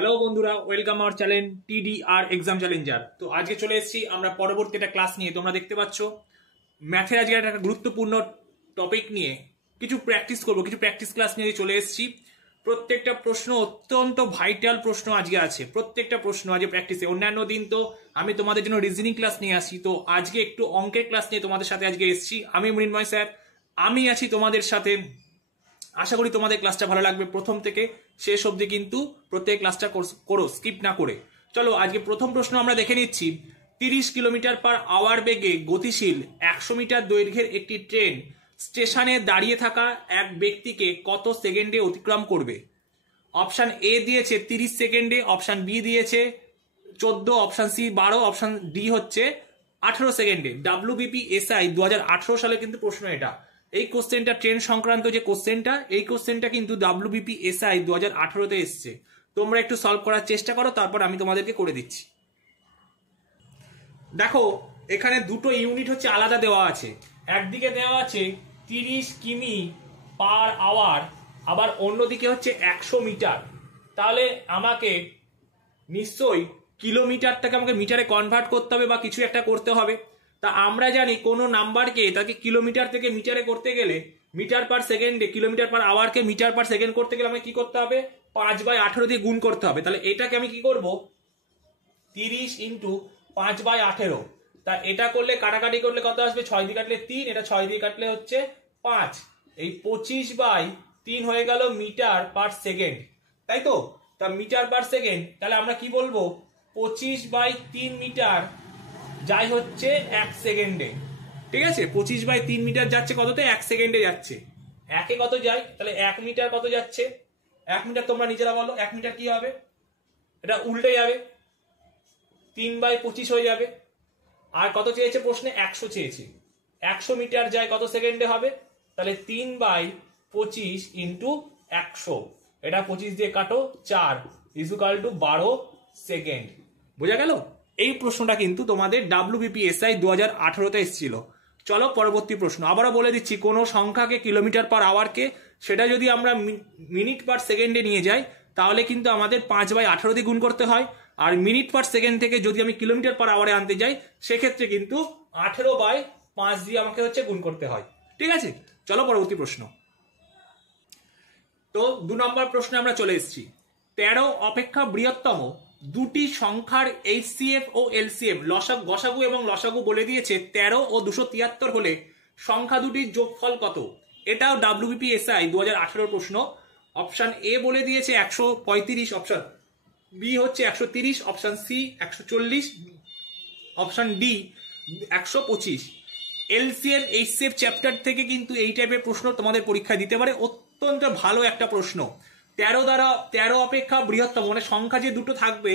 Hello বন্ধুরা, welcome our channel TDR exam Challenger. তো আজকে চলে এসেছি আমরা পরবর্তী একটা ক্লাস নিয়ে। তোমরা দেখতে পাচ্ছ ম্যাথের আজকে একটা গুরুত্বপূর্ণ টপিক নিয়ে কিছু প্র্যাকটিস করবো, কিছু প্র্যাকটিস ক্লাস নিয়ে চলে এসেছি। প্রত্যেকটা প্রশ্ন অত্যন্ত ভাইটাল প্রশ্ন আজকে আছে, প্রত্যেকটা প্রশ্ন আজকে প্র্যাকটিসে। অন্যান্য দিন তো আমি তোমাদের জন্য রিজনিং ক্লাস নিয়ে আসি, তো আজকে একটু অঙ্কের ক্লাস নিয়ে তোমাদের সাথে আজকে এসেছি। আমি মৃন্ময় স্যার, আমি আছি তোমাদের সাথে। আশা করি তোমাদের ক্লাসটা ভালো লাগবে, প্রথম থেকে শেষ অবধি কিন্তু প্রত্যেক ক্লাসটা করো, স্কিপ না করে। চলো আজকে প্রথম প্রশ্ন আমরা দেখে নিচ্ছি। 30 কিলোমিটার পার আওয়ার বেগে গতিশীল 100 মিটার দৈর্ঘ্যের একটি ট্রেন স্টেশনে দাঁড়িয়ে থাকা এক ব্যক্তিকে কত সেকেন্ডে অতিক্রম করবে? অপশন এ দিয়েছে 30 সেকেন্ডে, অপশন বি দিয়েছে 14, অপশন সি 12, অপশন ডি হচ্ছে 18 সেকেন্ডে। WBPSI 2018 সালে কিন্তু প্রশ্ন এটা। এই কোশ্চেনটা ট্রেন সংক্রান্ত যে কোশ্চেনটা, এই কোশ্চেনটা কিন্তু WBPSI 2018-তে এসছে। তোমরা একটু সলভ করার চেষ্টা করো, তারপর আমি তোমাদেরকে করে দিচ্ছি। দেখো এখানে দুটো ইউনিট হচ্ছে আলাদা দেওয়া আছে। একদিকে দেওয়া আছে 30 কিমি পার আওয়ার, আবার অন্যদিকে হচ্ছে 100 মিটার। তাহলে আমাকে নিশ্চয়ই কিলোমিটারটাকে আমাকে মিটারে কনভার্ট করতে হবে বা কিছু একটা করতে হবে। তা আমরা জানি কোনো নাম্বারকে তাকে কিলোমিটার থেকে মিটারে করতে গেলে, মিটার পার সেকেন্ডে কিলোমিটার পার আওয়ারকে মিটার পার সেকেন্ড করতে গেলে আমাকে কি করতে হবে? 5/18 দিয়ে গুণ করতে হবে। তাহলে এটাকে আমি কি করব? 30 ইন্টু 5/18। তা এটা করলে কাটাকাটি করলে কত আসবে? 6 দিয়ে কাটলে 3, এটা 6 দিয়ে কাটলে হচ্ছে 5। এই 25/3 হয়ে গেল মিটার পার সেকেন্ড, তাই তো? তা মিটার পার সেকেন্ড, তাহলে আমরা কি বলবো? 25/3 মিটার যাই হচ্ছে 1 সেকেন্ডে। ঠিক আছে, 25/3 মিটার যাচ্ছে কততে? 1 সেকেন্ডে যাচ্ছে। একে কত যায়? তাহলে 1 মিটার কত যাচ্ছে? 1 মিটার তোমরা নিজেরা বলো, 1 মিটার কি হবে? এটা উল্টে যাবে, 3/25 হয়ে যাবে। আর কত চেয়েছে প্রশ্নে? 100 চেয়েছে। 100 মিটার যায় কত সেকেন্ডে হবে? তাহলে 3/25 ইন্টু 100, এটা 25 দিয়ে কাটো 4 ইকুয়াল টু 12 সেকেন্ড। বোঝা গেল? এই প্রশ্নটা কিন্তু তোমাদের WBPSI 2018-তে এসেছিল। চলো পরবর্তী প্রশ্ন আবারও বলে দিচ্ছি। কোনো সংখ্যাকে কিলোমিটার পার আওয়ারকে সেটা যদি আমরা মিনিট পার সেকেন্ডে নিয়ে যাই, তাহলে কিন্তু আমাদের 5/18 দিয়ে গুণ করতে হয়। আর মিনিট পার সেকেন্ড থেকে যদি আমি কিলোমিটার পার আওয়ারে আনতে যাই, সেক্ষেত্রে কিন্তু 18/5 দিয়ে আমাকে হচ্ছে গুণ করতে হয়। ঠিক আছে, চলো পরবর্তী প্রশ্ন। তো 2 নম্বর প্রশ্নে আমরা চলে এসেছি। 13 অপেক্ষা বৃহত্তম দুটি সংখ্যার HCF ও LCM গসাগু এবং লসাগু বলে দিয়েছে 13 ও 273 হলে সংখ্যা দুটির যোগফল কত? এটাও WBPSI 2018 প্রশ্ন। অপশন এ বলে দিয়েছে 135, অপশন বি হচ্ছে 130, option C 140, option D 125। LCM HCF chapter থেকে কিন্তু এই টাইপের প্রশ্ন তোমাদের পরীক্ষায় দিতে পারে। অত্যন্ত ভালো একটা প্রশ্ন। 13 অপেক্ষা বৃহত্তম, মানে সংখ্যা যে দুটো থাকবে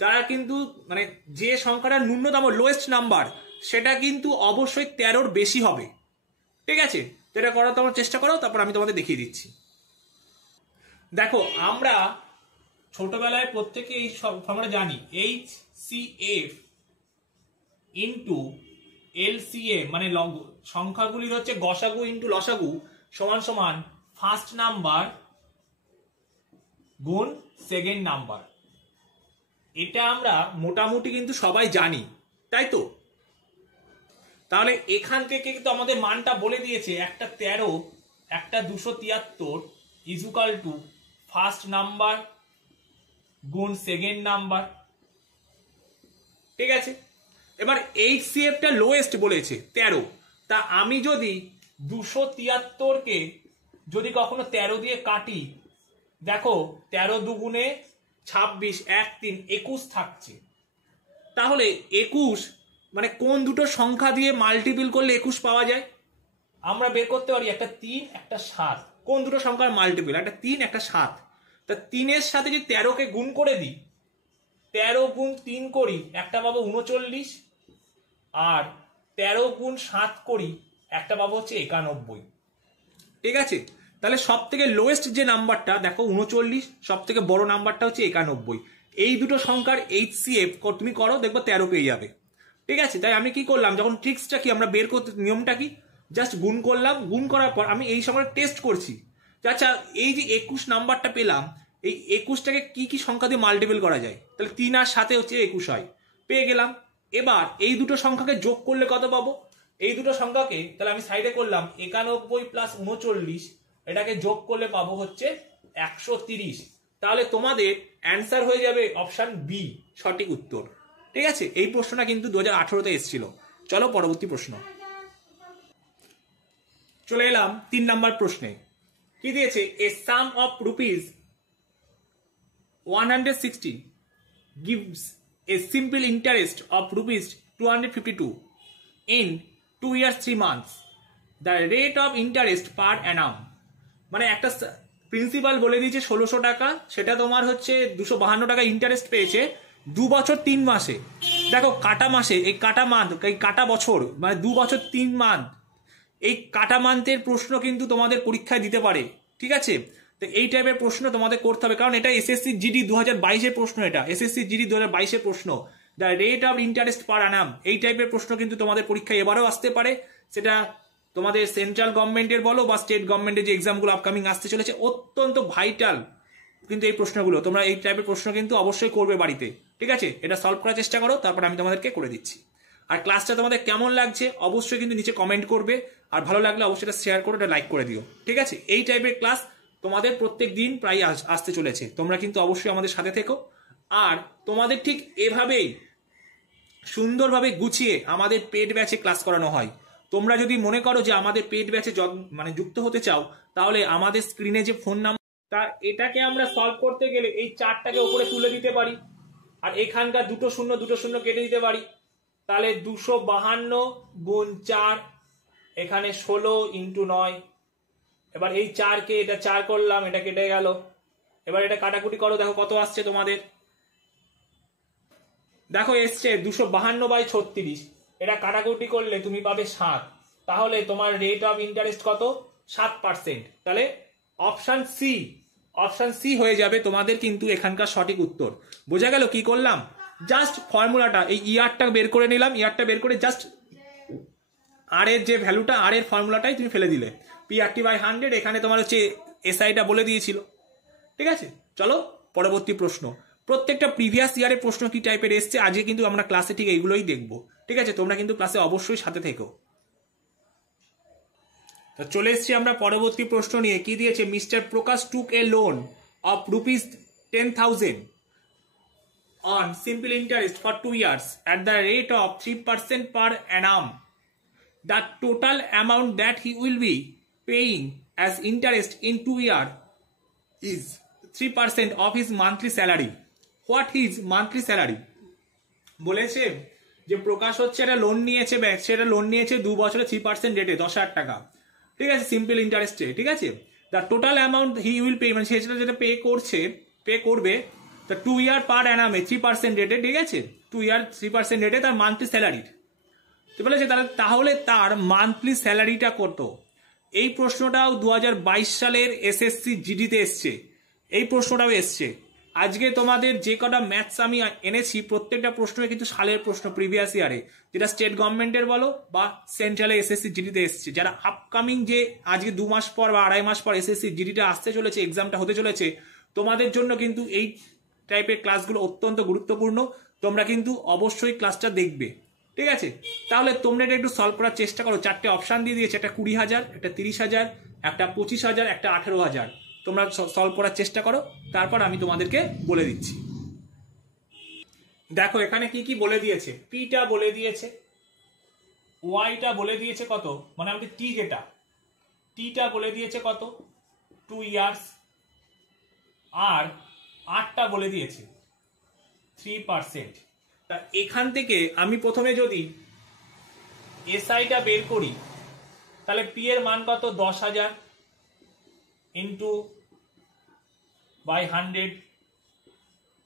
তারা কিন্তু মানে যে সংখ্যাটা ন্যূনতম লোয়েস্ট নাম্বার, সেটা কিন্তু অবশ্যই 13-র বেশি হবে। ঠিক আছে, এটা করার তোমরা চেষ্টা করো, তারপর আমি তোমাদের দেখিয়ে দিচ্ছি। দেখো আমরা ছোটবেলায় প্রত্যেকে এই সব আমরা জানি, HCF ইন্টু LCM মানে সংখ্যাগুলির হচ্ছে গসাগু ইন্টু লসাগু সমান সমান ফার্স্ট নাম্বার গুণ সেকেন্ড নাম্বার। এটা আমরা মোটামুটি কিন্তু সবাই জানি, তাই তো? তাহলে এখান থেকে কিন্তু আমাদের মানটা বলে দিয়েছে, একটা 13 একটা 273 ইকুয়াল টু ফার্স্ট নাম্বার গুণ সেকেন্ড নাম্বার। ঠিক আছে, এবার HCF টা লোয়েস্ট বলেছে 13। তা আমি যদি 273-কে যদি কখনো 13 দিয়ে কাটি, দেখো 13 দুগুণে 26, 1 3 21 থাকছে। তাহলে 21 মানে কোন দুটো সংখ্যা দিয়ে মাল্টিপল করলে 21 পাওয়া যায়? আমরা বের করতে পারি একটা 3 একটা 7। কোন দুটো সংখ্যার মাল্টিপল? একটা 3 একটা 7। তা 3-এর সাথে যদি 13-কে গুণ করে দিই, 13 গুণ 3 করি, একটা পাবো 39, আর 13 গুণ 7 করি, একটা পাবো হচ্ছে 91। ঠিক আছে, তাহলে সব থেকে লোয়েস্ট যে নাম্বারটা দেখো 39, সব থেকে বড় নাম্বারটা হচ্ছে 91। এই দুটো সংখ্যার HCF তুমি করো, দেখবো 13 পেয়ে যাবে। ঠিক আছে, তাই আমি কি করলাম, যখন ট্রিক্সটা কি আমরা বের করতে, নিয়মটা কি, জাস্ট গুণ করলাম। গুণ করার পর আমি এই সময় টেস্ট করছি, আচ্ছা এই যে 21 নাম্বারটা পেলাম, এই 21টাকে কি কি সংখ্যা দিয়ে মাল্টিপল করা যায়, তাহলে 3 আর 7 হচ্ছে 21 হয়, পেয়ে গেলাম। এবার এই দুটো সংখ্যাকে যোগ করলে কত পাবো, এই দুটো সংখ্যাকে তাহলে আমি সাইডে করলাম 91 প্লাস 39, এটাকে যোগ করলে পাবো হচ্ছে 130। তাহলে তোমাদের অ্যান্সার হয়ে যাবে অপশন বি সঠিক উত্তর। ঠিক আছে, এই প্রশ্নটা কিন্তু 2018-তে এসেছিল। চলো পরবর্তী প্রশ্ন চলে এলাম 3 নাম্বার প্রশ্নে। কি দিয়েছে, এ সাম of rupees 160 gives a simple interest of rupees 252 in 2 years 3 months. The rate of interest per annum, মানে একটা প্রিন্সিপাল বলে দিয়েছে 1600 টাকা, সেটা তোমার হচ্ছে 252 টাকা ইন্টারেস্ট পেয়েছে 2 বছর 3 মাসে। দেখো কাটা মাসে, এই কাটা মান্থ, এই কাটা বছর, মানে 2 বছর 3 মান্থ, এই কাটা মান্থের প্রশ্ন কিন্তু তোমাদের পরীক্ষায় দিতে পারে। ঠিক আছে, তো এই টাইপের প্রশ্ন তোমাদের করতে হবে, কারণ এটা এসএসসি জিডি 2022-এর প্রশ্ন, এটা এসএসসি জিডি 2022-এর প্রশ্ন। দ্য রেট অফ ইন্টারেস্ট পার অ্যানাম, এই টাইপের প্রশ্ন কিন্তু তোমাদের পরীক্ষায় এবারেও আসতে পারে। সেটা তোমাদের সেন্ট্রাল গভর্নমেন্টের বলো বা স্টেট গভর্নমেন্টের যে এক্সামগুলো আপকামিং আসতে চলেছে, অত্যন্ত ভাইটাল কিন্তু এই প্রশ্নগুলো। তোমরা এই টাইপের প্রশ্ন কিন্তু অবশ্যই করবে বাড়িতে। ঠিক আছে, এটা সলভ করার চেষ্টা করো, তারপর আমি তোমাদেরকে করে দিচ্ছি। আর ক্লাসটা তোমাদের কেমন লাগছে অবশ্যই কিন্তু নিচে কমেন্ট করবে, আর ভালো লাগলে অবশ্যই এটা শেয়ার করে, এটা লাইক করে দিও। ঠিক আছে, এই টাইপের ক্লাস তোমাদের প্রত্যেক দিন প্রায় আসতে চলেছে, তোমরা কিন্তু অবশ্যই আমাদের সাথে থেকো। আর তোমাদের ঠিক এভাবেই সুন্দরভাবে গুছিয়ে আমাদের পেড ব্যাচে ক্লাস করানো হয়। তোমরা যদি মনে করো যে আমাদের পেড ব্যাচে মানে যুক্ত হতে চাও, তাহলে আমাদের স্ক্রিনে যে ফোন নাম্বার, তা এটাকে আমরা সলভ করতে গেলে এই 4টাকে উপরে তুলে দিতে পারি, আর এখানকার 2 শূন্য কেটে দিতে পারি। তাহলে 252 গুণ 4, এখানে 16 ইন্টু 9। এবার এই 4কে এটা 4 করলাম, এটা কেটে গেল। এবার এটা কাটাকুটি করো, দেখো কত আসছে তোমাদের। দেখো এসছে 252/36, এটা কাটাকুটি করলে তুমি পাবে 7। তাহলে তোমার রেট অফ ইন্টারেস্ট কত, 7%। তাহলে অপশন সি হয়ে যাবে তোমাদের কিন্তু এখানকার সঠিক উত্তর। বোঝা গেল কি করলাম, জাস্ট ফর্মুলাটা, এই ইয়ারটা বের করে নিলাম, ইয়ারটা বের করে জাস্ট আর এর যে ভ্যালুটা, আর এর ফর্মুলাটাই তুমি ফেলে দিলে, PRT/100। এখানে তোমার হচ্ছে এসআইটা বলে দিয়েছিল। ঠিক আছে, চলো পরবর্তী প্রশ্ন। প্রত্যেকটা প্রিভিয়াস ইয়ারের প্রশ্ন কি টাইপের এসছে আজকে কিন্তু আমরা ক্লাসে ঠিক এইগুলোই দেখবো। ঠিক আছে, তোমরা কিন্তু ক্লাসে অবশ্যই সাথে থেকো। তো চলে এসছি আমরা পরবর্তী প্রশ্ন নিয়ে। কি দিয়েছে, mister Prakash took A loan of rupees 10,000 on simple interest for 2 years at the rate of 3% per annum. The total amount that he will be paying as interest in 2 years is 3% of his monthly salary. What his monthly salary? বলেছে যে প্রকাশ হচ্ছে একটা loan নিয়েছে, সেটা loan নিয়েছে 2 বছরে 3% রেটে 10,000 টাকা। ঠিক আছে, সিম্পল ইন্টারেস্টে। ঠিক আছে, the total amount he will pay, মানে সেটা যেটা পে করবে, তা 2 ইয়ার পার অ্যানামে 3% রেটে। ঠিক আছে, 2 ইয়ার 3% রেটে তার মান্থলি স্যালারির। তো বলেছে তাহলে তার মান্থলি স্যালারিটা কত। এই প্রশ্নটাও 2022 সালের এসএসসি জিডিতে এসছে, এই প্রশ্নটাও এসছে। আজকে তোমাদের যে কটা ম্যাথস আমি এনেছি প্রত্যেকটা প্রশ্নে কিন্তু সালের প্রশ্ন, প্রিভিয়াস ইয়ারে, যেটা স্টেট গভর্নমেন্টের বলো বা সেন্ট্রালে এসএসসি জিডিতে এসছে। যারা আপকামিং যে আজকে 2 মাস পর বা 2.5 মাস পর এসএসসি জিডিটা আসতে চলেছে, এক্সামটা হতে চলেছে, তোমাদের জন্য কিন্তু এই টাইপের ক্লাসগুলো অত্যন্ত গুরুত্বপূর্ণ। তোমরা কিন্তু অবশ্যই ক্লাসটা দেখবে। ঠিক আছে, তাহলে তোমরা এটা একটু সলভ করার চেষ্টা করো। 4টে অপশান দিয়ে দিয়েছে, একটা 20,000, একটা 30,000, একটা 25,000, একটা 18,000। তোমরা সলভ করার চেষ্টা করো, তারপর আমি তোমাদেরকে বলে দিচ্ছি। দেখো এখানে কি কি বলে দিয়েছে, পিটা বলে দিয়েছে, ওয়াইটা বলে দিয়েছে কত, মানে আমাদের টি যেটা, টিটা বলে দিয়েছে কত 2 ইয়ার্স, আর 8টা বলে দিয়েছে 3%। তা এখান থেকে আমি প্রথমে যদি এসআইটা বের করি, তাহলে পি এর মান কত, 10,000 ইন্টু বাই 100,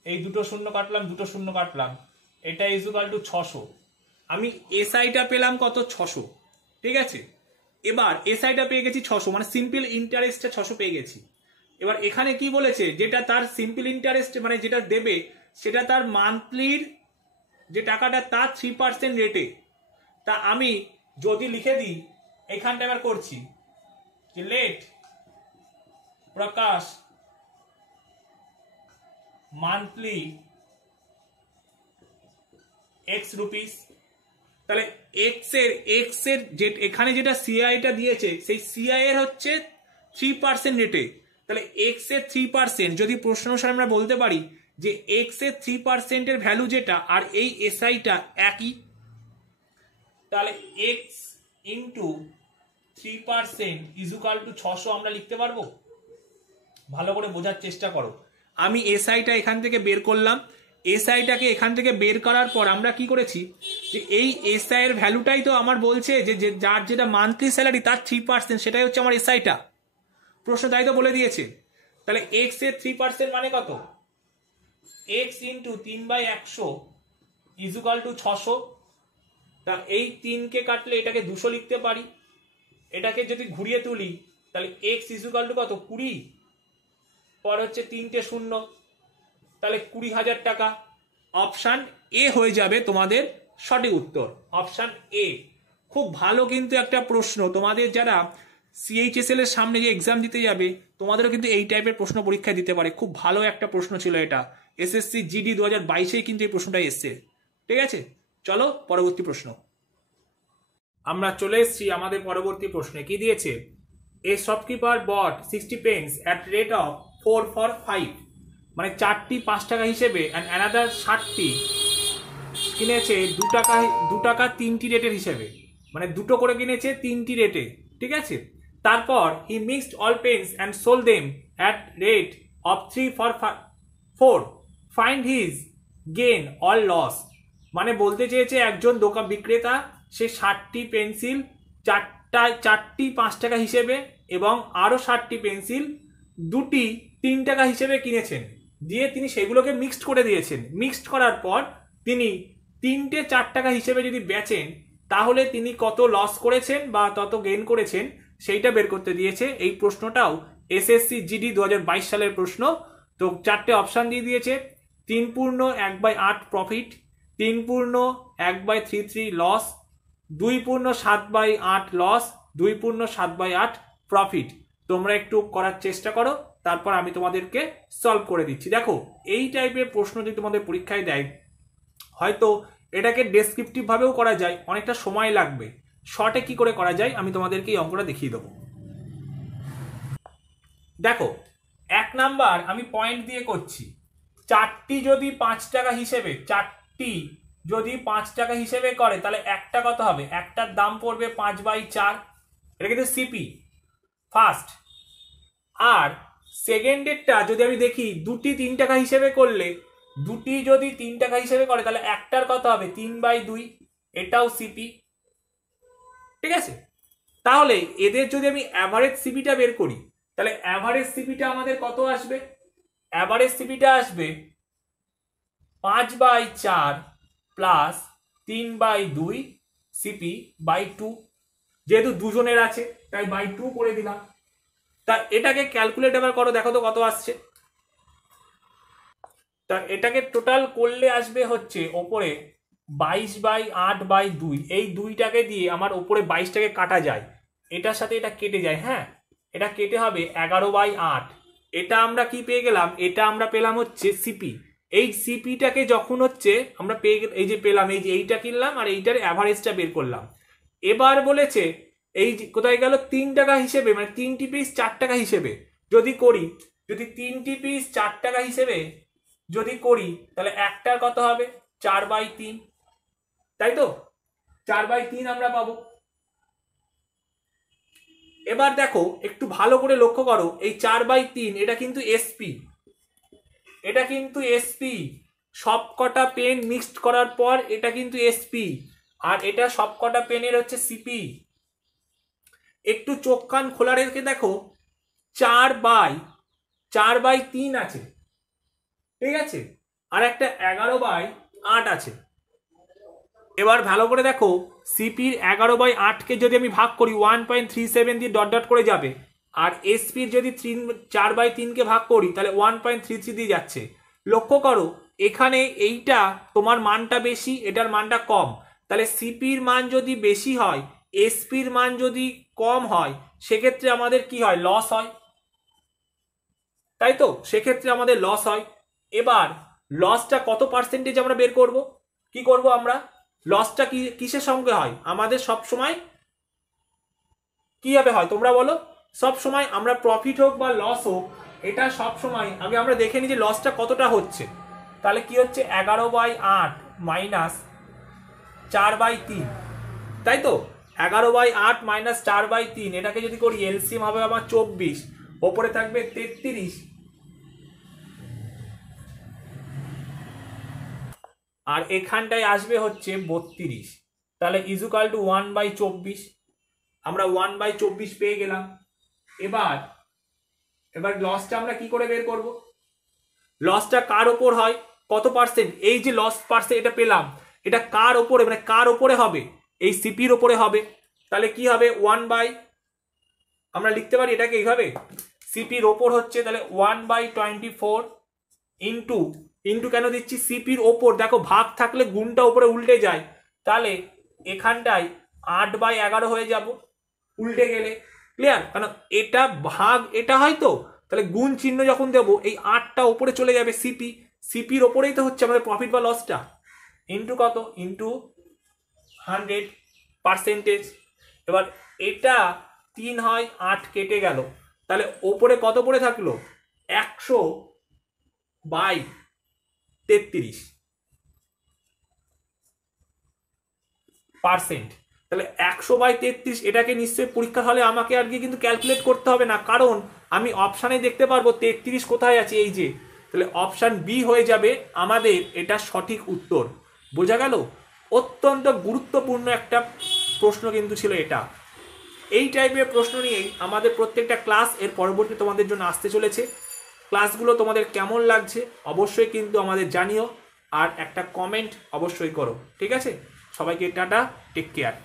এই 2 শূন্য কাটলাম, 2 শূন্য কাটলাম, এটা ইজুকাল টু 600। আমি এসআইটা পেলাম কত, 600। ঠিক আছে, এবার এসআইটা পেয়ে গেছি 600, মানে সিম্পল ইন্টারেস্টটা 600 পেয়ে গেছি। এবার এখানে কি বলেছে, যেটা তার সিম্পল ইন্টারেস্ট মানে যেটা দেবে, সেটা তার মান্থলির যে টাকাটা তার 3% রেটে। তা আমি যদি লিখে দিই, এখানটা এবার করছি যে লেট প্রকাশ মান্থলি এক্স রুপিস। তাহলে এক্স এর যে এখানে যেটা সিআইটা দিয়েছে সেই সিআই এর হচ্ছে 3% রেটে। তাহলে এক্স এর 3% যদি প্রশ্ন অনুসারে আমরা বলতে পারি যে এক্স এর 3% এর ভ্যালু যেটা আর এই এসআইটা একই, তাহলে এক্স ইন্টু 3% ইজুকাল টু 600 আমরা লিখতে পারবো। ভালো করে বোঝার চেষ্টা করো। আমি এসআইটা এখান থেকে বের করলাম, এসআইটাকে এখান থেকে বের করার পর আমরা কি করেছি যে এই এসআই এর ভ্যালুটাই তো আমার বলছে যে যার যেটা মান্থলি স্যালারি তার 3% সেটাই হচ্ছে আমার এসআইটা। প্রশ্ন তাই তো বলে দিয়েছে। তাহলে এক্স এর 3% মানে কত? X into 3/100 equal to 600। তা এই 3কে কাটলে এটাকে 200 লিখতে পারি। এটাকে যদি ঘুরিয়ে তুলি তাহলে এক্স ইজুকাল টু কত? 20, পর হচ্ছে 3টে 0, তাহলে 20,000 টাকা। অপশান এ হয়ে যাবে তোমাদের সঠিক উত্তর, অপশান এ। খুব ভালো কিন্তু একটা প্রশ্ন, তোমাদের যারা সিএইচএসএল এর সামনে যে এক্সাম দিতে যাবে তোমাদেরও কিন্তু এই টাইপের প্রশ্ন পরীক্ষায় দিতে পারে। খুব ভালো একটা প্রশ্ন ছিল এটা, এসএসসি জিডি 2022 কিন্তু এই প্রশ্নটা এসছে। ঠিক আছে, চলো পরবর্তী প্রশ্ন। আমরা চলে এসেছি আমাদের পরবর্তী প্রশ্নে। কি দিয়েছে? A shopkeeper bought 60 pence at rate of 4 for 5, মানে 4টি 5 টাকা হিসেবে, অ্যান্ড অ্যানাদার 60টি কিনেছে 2 টাকা 3টি রেটের হিসেবে, মানে 2টো করে কিনেছে 3টি রেটে। ঠিক আছে, তারপর he mixed all pens and sold them at rate of 3 for 4, find his gain or loss. মানে বলতে চেয়েছে একজন দোকান বিক্রেতা সে 60টি পেন্সিল 4টি 5 টাকা হিসেবে এবং আরও 60টি পেন্সিল 2টি 3 টাকা হিসেবে কিনেছেন, দিয়ে তিনি সেগুলোকে মিক্সড করে দিয়েছেন। মিক্সড করার পর তিনি 3টে 4 টাকা হিসেবে যদি বেচেন তাহলে তিনি কত লস করেছেন বা কত গেইন করেছেন সেইটা বের করতে দিয়েছে। এই প্রশ্নটাও এসএসসি জিডি 2022 সালের প্রশ্ন। তো 4টে অপশান দিয়ে দিয়েছে। 3/1/8 প্রফিট, 3/1/33 লস, 2/7/8 লস, 2/7/8 প্রফিট। তোমরা একটু করার চেষ্টা করো, তারপর আমি তোমাদেরকে সলভ করে দিচ্ছি। দেখো এই টাইপের প্রশ্ন যদি তোমাদের পরীক্ষায় দেয়, হয়তো এটাকে ডেসক্রিপটিভ ভাবেও করা যায়, অনেকটা সময় লাগবে। শর্টে কি করে করা যায় আমি তোমাদেরকে এই অঙ্কটা দেখিয়ে দেবো। দেখো 1 নাম্বার আমি পয়েন্ট দিয়ে করছি। 4টি যদি 5 টাকা হিসেবে, 4টি যদি 5 টাকা হিসেবে করে তাহলে একটা কত হবে? একটার দাম পড়বে 5/4, এটা কিন্তু সিপি ফার্স্ট। আর সেকেন্ডেরটা যদি আমি দেখি 2টি 3 টাকা হিসেবে করলে, 2টি যদি 3 টাকা হিসেবে করে তাহলে একটার কত হবে? 3/2, এটাও সিপি। ঠিক আছে, তাহলে এদের যদি আমি অ্যাভারেজ সিপিটা বের করি তাহলে অ্যাভারেজ সিপিটা আমাদের কত আসবে? অ্যাভারেজ সিপিটা আসবে 5/4 প্লাস 3/2 সিপি বাই 2, যেহেতু দুজনের আছে তাই বাই 2 করে দিলাম। তা এটাকে ক্যালকুলেট এবার করো, দেখো তো কত আসছে। তা এটাকে টোটাল করলে আসবে হচ্ছে ওপরে 22/8/2, এই 2টাকে দিয়ে আমার ওপরে 22টাকে কাটা যায়, এটার সাথে এটা কেটে যায়। হ্যাঁ, এটা কেটে হবে 11/8। এটা আমরা কি পেয়ে গেলাম? এটা আমরা পেলাম হচ্ছে সিপি। এই সিপিটাকে যখন হচ্ছে আমরা পেয়ে এই যে পেলাম, এই যে এইটা কিনলাম আর এইটার অ্যাভারেজটা বের করলাম। এবার বলেছে এই কোথায় গেল? 3 টাকা হিসেবে, মানে 3টি পিস 4 টাকা হিসেবে যদি করি, যদি 3টি পিস 4 টাকা হিসেবে যদি করি তাহলে একটার কত হবে? 4/3, তাই তো? 4/3 আমরা পাবো। এবার দেখো একটু ভালো করে লক্ষ্য করো, এই 4/3 এটা কিন্তু এসপি, এটা কিন্তু এসপি। সবকটা পেন মিক্সড করার পর এটা কিন্তু এসপি, আর এটা সবকটা পেনের হচ্ছে সিপি। একটু চোখ কান খোলা রেখে দেখো, 4/3 আছে, ঠিক আছে, আর একটা 11/8 আছে। এবার ভালো করে দেখো, সিপির 11/8কে যদি আমি ভাগ করি 1.37 দিয়ে ডট ডট করে যাবে, আর এসপির যদি 4/3কে ভাগ করি তাহলে 1.33 দিয়ে যাচ্ছে। লক্ষ্য করো এখানে এইটা তোমার মানটা বেশি, এটার মানটা কম, তাহলে সিপির মান যদি বেশি হয়, এসপির মান যদি কম হয়, সেক্ষেত্রে আমাদের কি হয়? লস হয়, তাই তো? সেক্ষেত্রে আমাদের লস হয়। এবার লসটা কত পার্সেন্টেজ আমরা বের করব, কি করব আমরা, লসটা কি কিসের সঙ্গে হয়, আমাদের সব সময় কিভাবে হয় তোমরা বলো, সব সময় আমরা প্রফিট হোক বা লস হোক, এটা সব সময় আগে আমরা দেখে নিই যে লসটা কতটা হচ্ছে। তাহলে কি হচ্ছে 11/8 মাইনাস 4/3, তাই তো 11/8 মাইনাস 4/3, এটাকে যদি করি এলসিএম হবে আমার 24, ওপরে থাকবে 33, আর এখানটায় আসবে হচ্ছে 32, তাহলে ইজুকাল টু 1/24, আমরা 1/24 পেয়ে গেলাম। এবার লসটা আমরা কি করে বের করব, লসটা কার ওপর হয়, কত পার্সেন্ট, এই যে লস পার্সেন্ট এটা পেলাম, এটা কার ওপরে, মানে কার ওপরে হবে, এই সিপির ওপরে হবে। তাহলে কি হবে আমরা লিখতে পারি এটাকে এইভাবে, সিপির ওপর হচ্ছে, তাহলে 1/24 ইন্টু কেন দিচ্ছি, সিপির ওপর, দেখো ভাগ থাকলে গুণটা উপরে উল্টে যায়, তাহলে এখানটায় 8/11 হয়ে যাব উল্টে গেলে, ক্লিয়ার, কারণ এটা ভাগ এটা হয় তো, তাহলে গুণ চিহ্ন যখন দেবো এই 8টা ওপরে চলে যাবে, সিপির ওপরেই তো হচ্ছে আমাদের প্রফিট বা লসটা, ইন্টু কত, ইন্টু 100%। এবার এটা 3 হয় 8 কেটে গেল, তাহলে ওপরে কত পড়ে থাকলো 100/33%, তাহলে 100/33, এটাকে নিশ্চয়ই পরীক্ষার হলে আমাকে আর কি কিন্তু ক্যালকুলেট করতে হবে না, কারণ আমি অপশানে দেখতে পারবো 33 কোথায় আছে, এই যে, তাহলে অপশান বি হয়ে যাবে আমাদের এটা সঠিক উত্তর। বোঝা গেল, অত্যন্ত গুরুত্বপূর্ণ একটা প্রশ্ন কিন্তু ছিল এটা। এই টাইপের প্রশ্ন নিয়েই আমাদের প্রত্যেকটা ক্লাস এর পরবর্তী তোমাদের জন্য আসতে চলেছে। ক্লাসগুলো তোমাদের কেমন লাগছে অবশ্যই কিন্তু আমাদের জানিও, আর একটা কমেন্ট অবশ্যই করো, ঠিক আছে? সবাইকে টাটা, টেক কেয়ার।